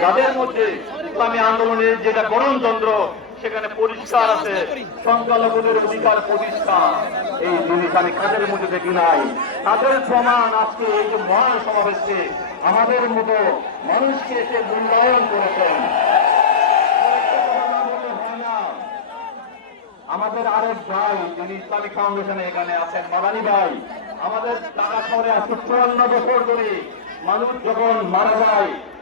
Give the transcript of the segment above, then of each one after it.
যাদের মধ্যে ইসলামী আন্দোলনের যেটা গণতন্ত্র, সেখানে পরিষ্কার আছে, সংখ্যালঘুদের অধিকার প্রতিষ্ঠা। এই জিনিস আমি কাজের মধ্যে দেখি নাই? তাদের প্রমাণ আজকে এই যে মহান সমাবেশকে আমাদের মতো মানুষকে এসে মূল্যায়ন করেছেন। আমাদের আরেক ভাই, যিনি ইসলামিক ফাউন্ডেশনে এখানে আছেন, মাদানি ভাই, আমাদের টাকা শহরে আজকে চুয়ান্ন বছর ধরে মানুষ যখন মারা যায়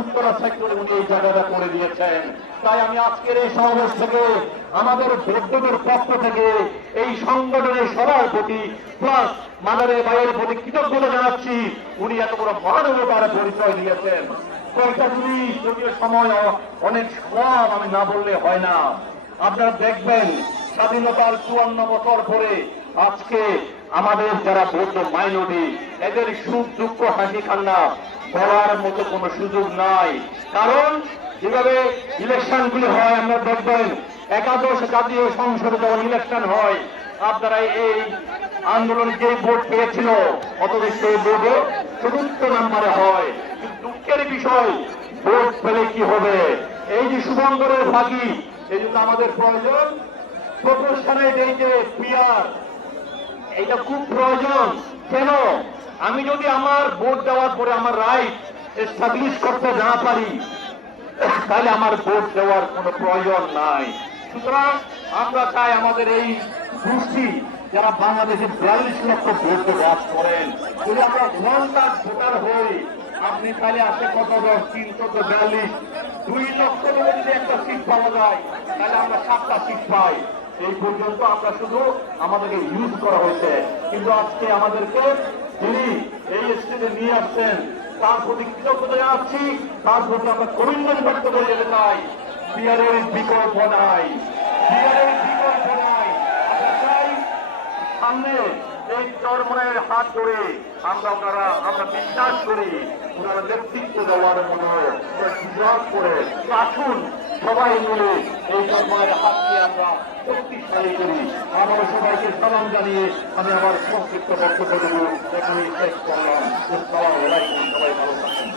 উত্তরা উনি এই জায়গাটা করে দিয়েছেন। তাই আমি আজকের এই সমাবেশ থেকে আমাদের বৌদ্ধদের পক্ষ থেকে এই সংগঠনের প্লাস মাদারের ভাইয়ের প্রতি কৃতজ্ঞতা জানাচ্ছি। উনি এত বড় মহানবতার পরিচয় দিয়েছেন। কয়েকটা জিনিস যদিও সময় অনেক কম আমি না বললে হয় না। আপনারা দেখবেন, স্বাধীনতার চুয়ান্ন বছর পরে আজকে আমাদের যারা বৌদ্ধ মাইনরিটি এদের সুখ দুঃখ হাসি কান্না বলার মতো কোনো সুযোগ নাই। কারণ, যেভাবে ইলেকশন গুলি হয়, আমরা দেখবেন একাদশ জাতীয় সংসদে যখন ইলেকশন হয়, আপনারা এই আন্দোলন যে ভোট পেয়েছিল, অথচ সেই ভোটে চতুর্থ নাম্বারে হয়। দুঃখের বিষয়, ভোট পেলে কি হবে? এই যে শুভঙ্করের ভাগি এই জন্য আমাদের প্রয়োজন প্রপোর্শনের এই যে পিয়ার এটা খুব প্রয়োজন। কেন? আমি যদি আমার ভোট দেওয়ার পরে আমার রাইট এস্টাবলিশ করতে না পারি, তাহলে আমার ভোট দেওয়ার কোনো প্রয়োজন নাই। সুতরাং আমরা চাই আমাদের এই গোষ্ঠী যারা বাংলাদেশে বিয়াল্লিশ লক্ষ ভোটে বাস করেন, যদি আমরা ঘণ্টা ভোটার হই, আপনি তাহলে আসে কত দশ তিনশো তো বিয়াল্লিশ, দুই লক্ষ যদি একটা সিট পাওয়া যায়, তাহলে আমরা সাতটা সিট পাই। এই পর্যন্ত আমরা শুধু আমাদেরকে ইউজ করা হয়েছে। কিন্তু আজকে আমাদেরকে যিনি এই স্টেজে নিয়ে আসছেন। তার প্রতি কৃতজ্ঞতা জানাচ্ছি। তার প্রতি আমরা অভিনন্দন ব্যক্ত করে যেতে চাই। বিয়ারের বিকল্প নাই। বিয়ারের বিকল্প নাই। সামনে এই চরমনের হাত ধরে আমরা ওনারা, আমরা বিশ্বাস করি, ওনারা নেতৃত্ব দেওয়ার মনে করে আসুন সবাই মিলে এই চরমনের হাতকে আমরা শক্তিশালী করি আমার সবাইকে সালাম জানিয়ে আমি আমার সংক্ষিপ্ত বক্তব্য এখানে শেষ করলাম। সবাই ভালো থাকুন।